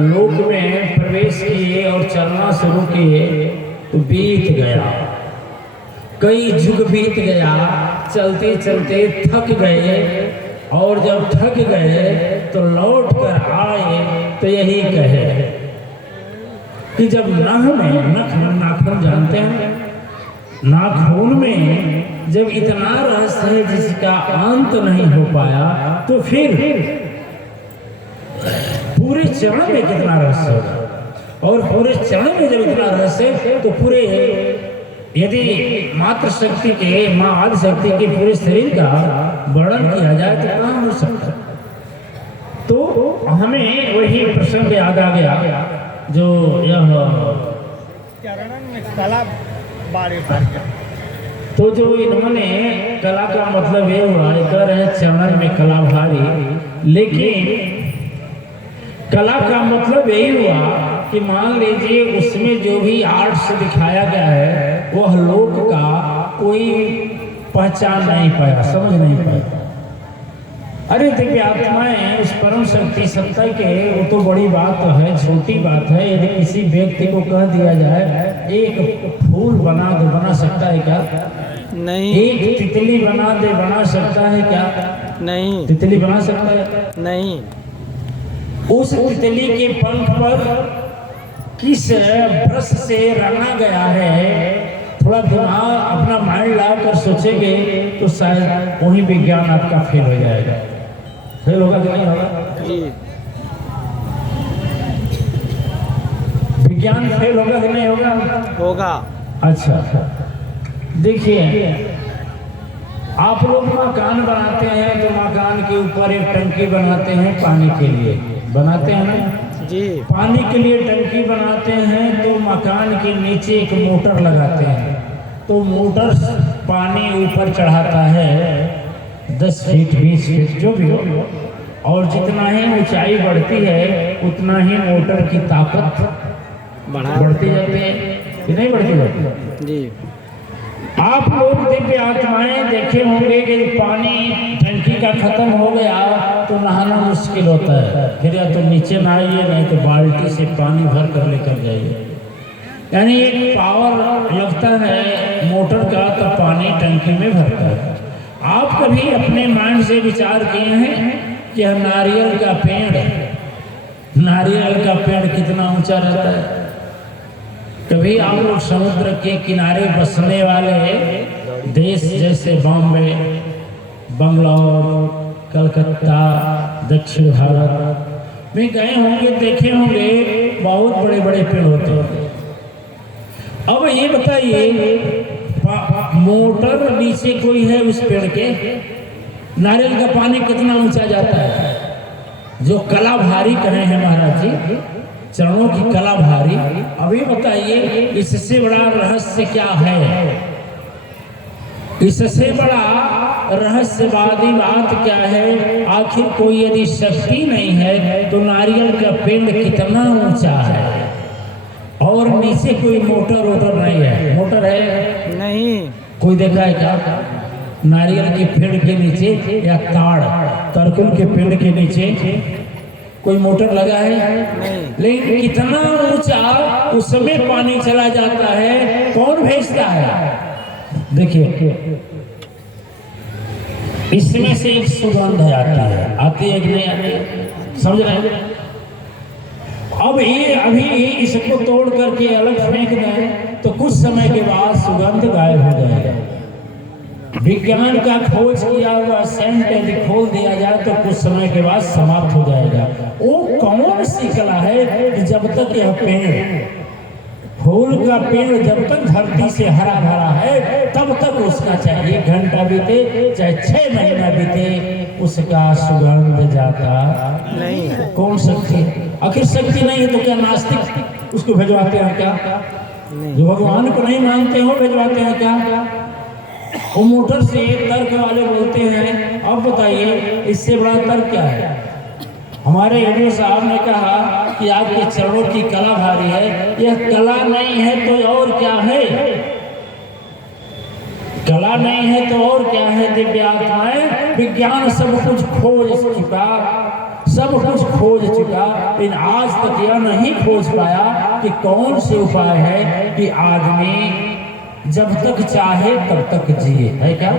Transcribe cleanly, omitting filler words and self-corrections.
लोक में प्रवेश किए और चलना शुरू किए तो बीत गया, कई युग बीत गया, चलते चलते थक गए, और जब थक गए तो लौट कर आए तो यही कहे कि जब नख में नाखून जानते हैं, नाखून में जब इतना रहस्य है जिसका अंत नहीं हो पाया, तो फिर पूरे चरण में कितना रहस्य होगा। और पूरे चरण में जब इतना रहस्य तो पूरे, यदि मातृ शक्ति के, माँ आदि शक्ति के पूरे शरीर का वर्णन किया जाए तो कहाँ हो सकता। तो हमें वही प्रसंग याद आ गया जो यह चरणन में कला बारे। तो जो इन्होंने कला का मतलब ये हुआ, कह रहे हैं चरण में कला भारी, लेकिन कला का मतलब यही हुआ कि मान लीजिए उसमें जो भी आर्ट्स दिखाया गया है वह लोक का कोई पहचान नहीं पाया, समझ नहीं पाया। अरे देखिए आत्माएं उस परम शक्ति सत्ता के, वो तो बड़ी बात है, छोटी बात है। यदि किसी व्यक्ति को कह दिया जाए एक फूल बना दे, बना सकता है क्या? नहीं। एक तितली बना सकता है क्या? नहीं। तितली बना सकता है? नहीं। उस तितली के पंख पर किस ब्रश से रंगा गया है, थोड़ा दिमाग अपना माइंड लाकर सोचेंगे तो शायद वही विज्ञान आपका फेल हो जाएगा। फेल होगा कि नहीं होगा? जी। विज्ञान फेल होगा कि नहीं होगा? होगा। अच्छा, देखिए आप लोग मकान बनाते हैं तो मकान के ऊपर एक टंकी बनाते हैं पानी के लिए, बनाते हैं ना जी। पानी के लिए टंकी बनाते हैं तो मकान के नीचे एक मोटर लगाते हैं, तो मोटर पानी ऊपर चढ़ाता है 10 फीट 20 फीट जो भी हो, और जितना ही ऊंचाई बढ़ती है उतना ही मोटर की ताकत बढ़ती जाती है कि नहीं बढ़ती जाती? जी। आप लोग दिव्य आत्माएं देखे होंगे कि पानी टंकी का खत्म हो गया तो नहाना मुश्किल होता है, फिर या तो नीचे नहाइए नहीं तो बाल्टी से पानी भर कर लेकर जाइए। यानी एक पावर लगता है मोटर का तो पानी टंकी में भरता है। आप कभी अपने माइंड से विचार किए हैं कि नारियल का पेड़ कितना ऊंचा रहता है? कभी आप लोग समुद्र के किनारे बसने वाले देश जैसे बॉम्बे, बंगलौर, कलकत्ता, दक्षिण भारत में गए होंगे, देखे होंगे बहुत बड़े बड़े पेड़ होते हैं। अब ये बताइए मोटर नीचे कोई है उस पेड़ के, नारियल का पानी कितना ऊंचा जाता है? जो कला भारी कहे हैं महाराज जी, चरणों की कला भारी। अभी बताइए इससे बड़ा रहस्य क्या है? इससे बड़ा रहस्यवादी बात क्या है? आखिर कोई यदि शक्ति नहीं है तो नारियल का पेड़ कितना ऊंचा है, और नीचे कोई मोटर नहीं है? मोटर है? नहीं। कोई देखा है क्या नारियल के पेड़ के नीचे या तरकुल के पेड़ के नीचे कोई मोटर लगा है? नहीं। लेकिन कितना ऊंचा उसमें पानी चला जाता है, कौन भेजता है? देखिए इसमें से एक सुगंध आती है कि नहीं आती? समझ रहे हैं? अब ये अभी इसको तोड़ करके अलग फेंक दें तो कुछ समय के बाद सुगंध गायब हो जाएगा। विज्ञान का खोज किया हुआ सेंट यदि खोल दिया जाए तो कुछ समय के बाद समाप्त हो जाएगा। वो कौन सी कला है कि जब तक यह पेड़, फूल का पेड़ जब तक धरती से हरा भरा है तब तक उसका चाहे 1 घंटा बीते चाहे 6 महीना बीते उसका सुगंध जाता नहीं। कौन शक्ति? आखिर शक्ति नहीं है तो क्या नास्तिक उसको भिजवाते हैं क्या? जो भगवान को नहीं मानते हो भिजवाते हैं क्या? वो मोटर से तर्क वाले बोलते हैं। अब बताइए इससे बड़ा तर्क क्या है? हमारे एडीओ साहब ने कहा कि आपके चरणों की कला भारी है। यह कला नहीं है तो और क्या है? कला नहीं है तो और क्या है? दिव्य आत्माएं विज्ञान सब कुछ खोज चुका, सब कुछ खोज चुका, लेकिन आज तक यह नहीं खोज पाया कि कौन से उपाय है कि आदमी जब तक चाहे तब तक जिए, है क्या?